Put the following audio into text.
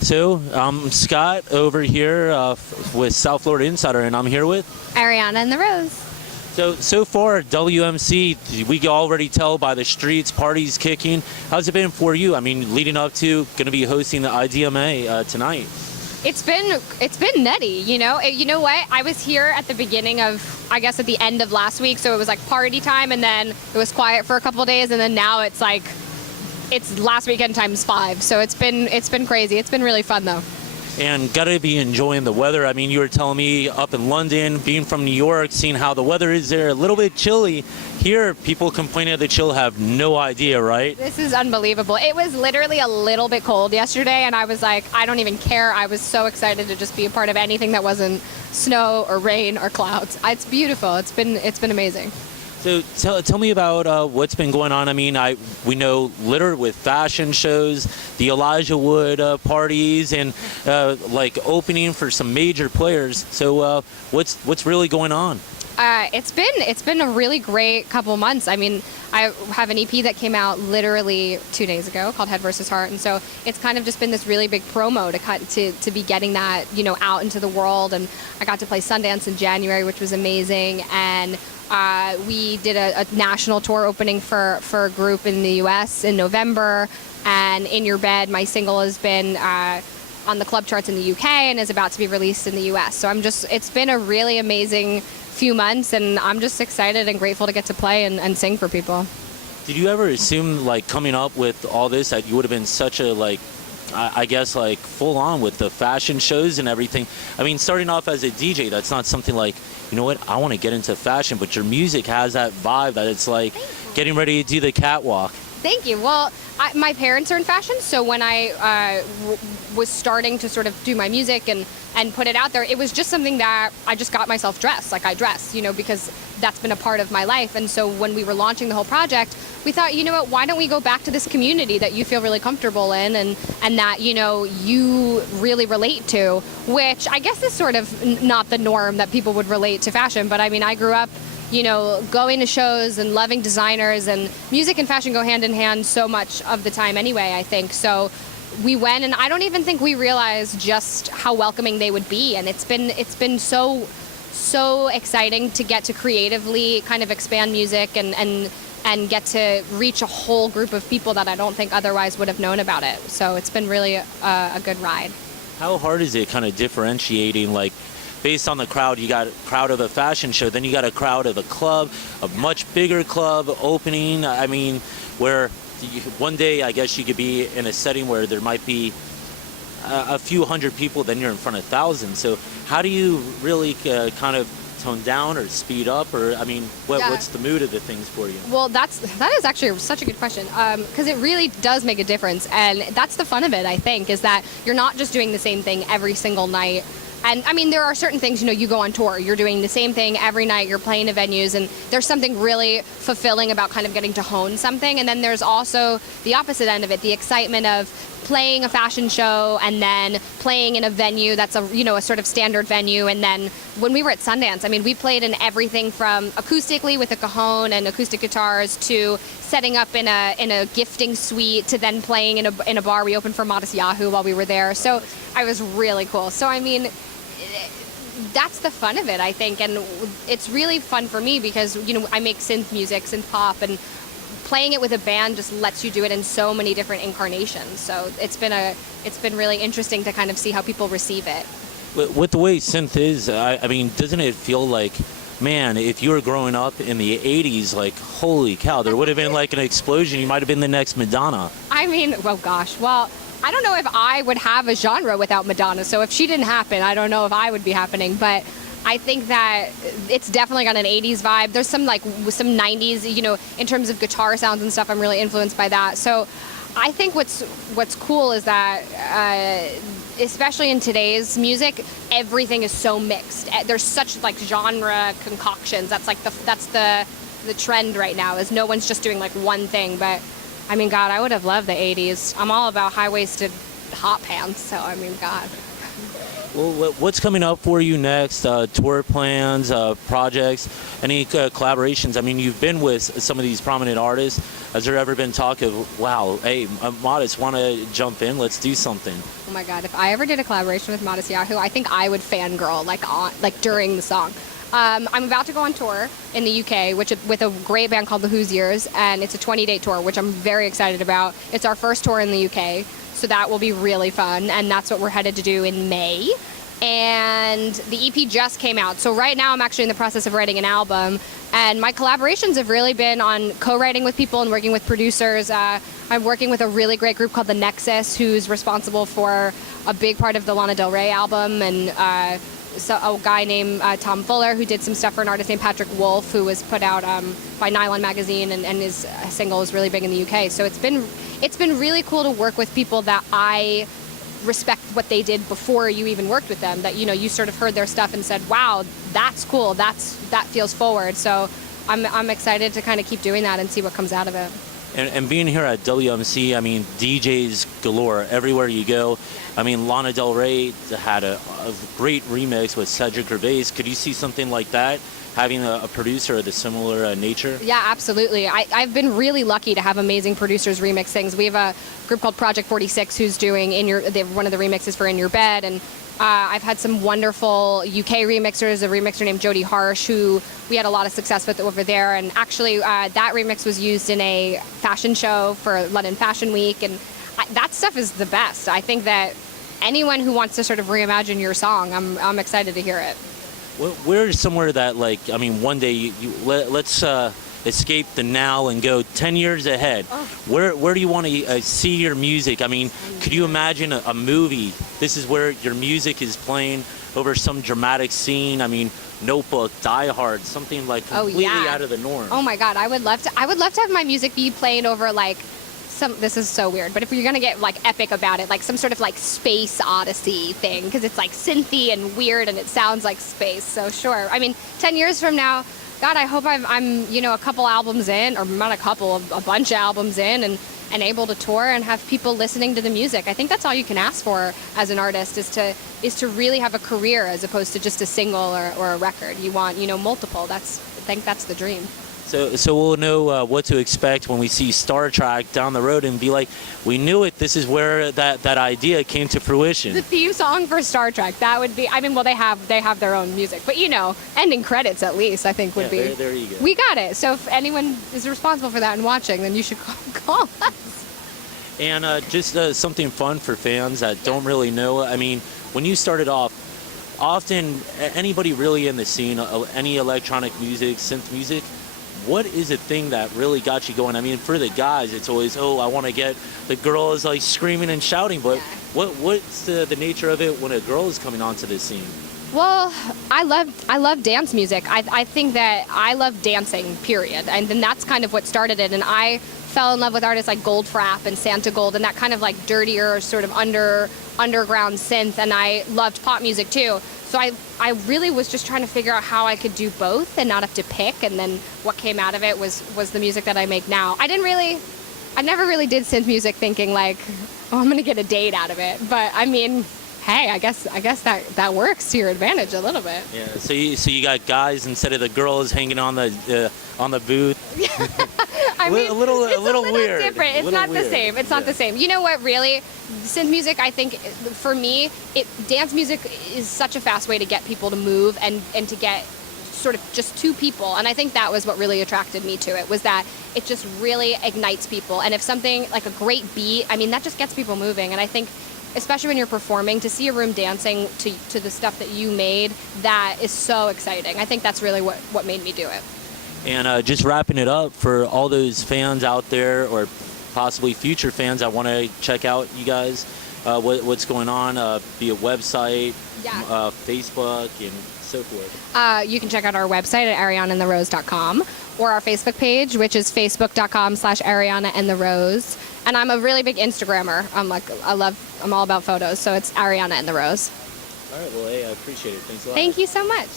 So, I'm Scott over here with South Florida Insider, and I'm here with Ariana The Rose. So far, WMC, we can already tell by the streets, parties kicking. How's it been for you? I mean, leading up to going to be hosting the IDMA tonight. It's been nutty, you know. You know what? I was here at the beginning of, I guess, at the end of last week, so it was like party time, and then it was quiet for a couple of days, and then now it's like it's last weekend times 5. So it's been crazy. It's been really fun though. And gotta be enjoying the weather. I mean, you were telling me up in London, being from New York, seeing how the weather is there, a little bit chilly. Here, people complaining of the chill have no idea, right? This is unbelievable. It was literally a little bit cold yesterday, and I was like, I don't even care. I was so excited to just be a part of anything that wasn't snow or rain or clouds. It's beautiful. It's been amazing. So tell me about what's been going on. I mean, we know littered with fashion shows, the Elijah Wood parties, and like opening for some major players. So what's really going on? It's been a really great couple months. I mean, I have an EP that came out literally 2 days ago called Head vs. Heart, and so it's kind of just been this really big promo to be getting that, you know, out into the world. And I got to play Sundance in January, which was amazing, and we did a national tour opening for a group in the U.S. in November. And In Your Bed, my single, has been on the club charts in the UK and is about to be released in the U.S. So it's been a really amazing few months, and I'm just excited and grateful to get to play and sing for people. Did you ever assume, like, coming up with all this, that you would have been such a, like, I guess, like, full on with the fashion shows and everything? I mean, starting off as a DJ, that's not something like, you know what, I want to get into fashion, but your music has that vibe that it's like getting ready to do the catwalk. Thank you. Well, my parents are in fashion, so when I was starting to sort of do my music and put it out there, it was just something that I just got myself dressed, like I dress, you know, because that's been a part of my life. And so when we were launching the whole project, we thought, you know what, why don't we go back to this community that you feel really comfortable in and that, you know, you really relate to, which I guess is sort of not the norm that people would relate to fashion. But I mean, I grew up, you know, going to shows and loving designers, and music and fashion go hand in hand so much of the time anyway, I think. So we went, and I don't even think we realized just how welcoming they would be. And it's been so exciting to get to creatively kind of expand music and get to reach a whole group of people that I don't think otherwise would have known about it. So it's been really a good ride. How hard is it kind of differentiating, like, based on the crowd? You got a crowd of a fashion show, then you got a crowd of a club, a much bigger club opening. I mean, where one day I guess you could be in a setting where there might be a few hundred people, then you're in front of thousands. So how do you really kind of tone down or speed up, or I mean, what's the mood of the things for you? Well, that is actually such a good question, because it really does make a difference, and that's the fun of it, I think, is that you're not just doing the same thing every single night. And I mean, there are certain things, you know, you go on tour, you're doing the same thing every night, you're playing to venues, and there's something really fulfilling about kind of getting to hone something. And then there's also the opposite end of it, the excitement of playing a fashion show and then playing in a venue that's a sort of standard venue. And then when we were at Sundance, I mean, we played in everything from acoustically with a cajon and acoustic guitars to setting up in a gifting suite to then playing in a bar. We opened for Modest Yahoo while we were there. So it was really cool. So I mean, that's the fun of it, I think, and it's really fun for me because, you know, I make synth music, synth pop, and playing it with a band just lets you do it in so many different incarnations. So it's been really interesting to kind of see how people receive it. With the way synth is, I mean, doesn't it feel like, man, if you were growing up in the 80s, like, holy cow, there would have been like an explosion. You might have been the next Madonna. I mean, well, gosh, well, I don't know if I would have a genre without Madonna. So if she didn't happen, I don't know if I would be happening. But I think that it's definitely got an 80s vibe. There's some 90s, you know, in terms of guitar sounds and stuff. I'm really influenced by that. So I think what's cool is that, especially in today's music, everything is so mixed. There's such like genre concoctions. That's like the trend right now, is no one's just doing like one thing. But I mean, God, I would have loved the 80s. I'm all about high-waisted hot pants, so I mean, God. Well, what's coming up for you next? Tour plans, projects, any collaborations? I mean, you've been with some of these prominent artists. Has there ever been talk of, wow, hey, Modest, want to jump in? Let's do something. Oh my God! If I ever did a collaboration with Modest Yahoo, I think I would fangirl like during the song. I'm about to go on tour in the UK, with a great band called the Hoosiers, and it's a 20-date tour, which I'm very excited about. It's our first tour in the UK, so that will be really fun, and that's what we're headed to do in May. And the EP just came out, so right now I'm actually in the process of writing an album, and my collaborations have really been on co-writing with people and working with producers. I'm working with a really great group called The Nexus, who's responsible for a big part of the Lana Del Rey album, and so a guy named Tom Fuller, who did some stuff for an artist named Patrick Wolf, who was put out by Nylon Magazine, and his single is really big in the UK. So it's been really cool to work with people that I respect what they did before you even worked with them. That you sort of heard their stuff and said, "Wow, that's cool. That feels forward." So I'm excited to kind of keep doing that and see what comes out of it. And being here at WMC, I mean, DJs galore everywhere you go. I mean, Lana Del Rey had a great remix with Cedric Gervais. Could you see something like that, having a producer of the similar nature? Yeah, absolutely. I've been really lucky to have amazing producers remix things. We have a group called Project 46 who's doing one of the remixes for In Your Bed, and I've had some wonderful UK remixers, a remixer named Jody Harsh, who we had a lot of success with over there. And actually, that remix was used in a fashion show for London Fashion Week. And that stuff is the best. I think that anyone who wants to sort of reimagine your song, I'm excited to hear it. Where's somewhere that, like, I mean, one day let's escape the now and go 10 years ahead. Oh. Where do you want to see your music? I mean, could you imagine a movie? This is where your music is playing over some dramatic scene. I mean, Notebook, Die Hard, something like completely out of the norm. Oh my God, I would love to have my music be playing over like this is so weird, but if you're gonna get like epic about it, like some sort of like space odyssey thing, because it's like synthy and weird and it sounds like space. So sure. I mean, 10 years from now, God, I hope I'm a couple albums in, or not a couple, a bunch of albums in, and able to tour and have people listening to the music. I think that's all you can ask for as an artist, is to really have a career as opposed to just a single or a record. You want multiple. I think that's the dream. So we'll know what to expect when we see Star Trek down the road and be like, we knew it. This is where that idea came to fruition. The theme song for Star Trek, that would be. I mean, well, they have their own music, but ending credits at least I think would be. There you go. We got it. So if anyone is responsible for that and watching, then you should call us. And just something fun for fans that don't really know. I mean, when you started off, often anybody really in the scene, any electronic music, synth music. What is the thing that really got you going? I mean, for the guys, it's always, I want to get the girls like screaming and shouting. But what's the nature of it when a girl is coming onto the scene? Well, I love dance music. I think that I love dancing, period. And then that's kind of what started it. And I fell in love with artists like Goldfrapp and Santa Gold and that kind of like dirtier sort of underground synth. And I loved pop music too. So I really was just trying to figure out how I could do both and not have to pick. And then what came out of it was the music that I make now. I never really did synth music thinking like, I'm going to get a date out of it. But I mean, hey, I guess that works to your advantage a little bit. Yeah. So you got guys instead of the girls hanging on the booth. I mean, a little weird. Different. It's not the same. It's not the same. You know what? Really, synth music. I think for me, dance music is such a fast way to get people to move and to get sort of just two people. And I think that was what really attracted me to it, was that it just really ignites people. And if something like a great beat, I mean, that just gets people moving. And I think, especially when you're performing, to see a room dancing to the stuff that you made, that is so exciting. I think that's really what made me do it. And just wrapping it up, for all those fans out there or possibly future fans that want to check out you guys, what's going on, be a website, Facebook, and so forth. You can check out our website at arianatherose.com or our Facebook page, which is facebook.com/Ariana and the Rose. And I'm a really big Instagrammer. I'm all about photos, so it's Ariana and the Rose. All right, well, hey, I appreciate it. Thanks a lot. Thank you so much.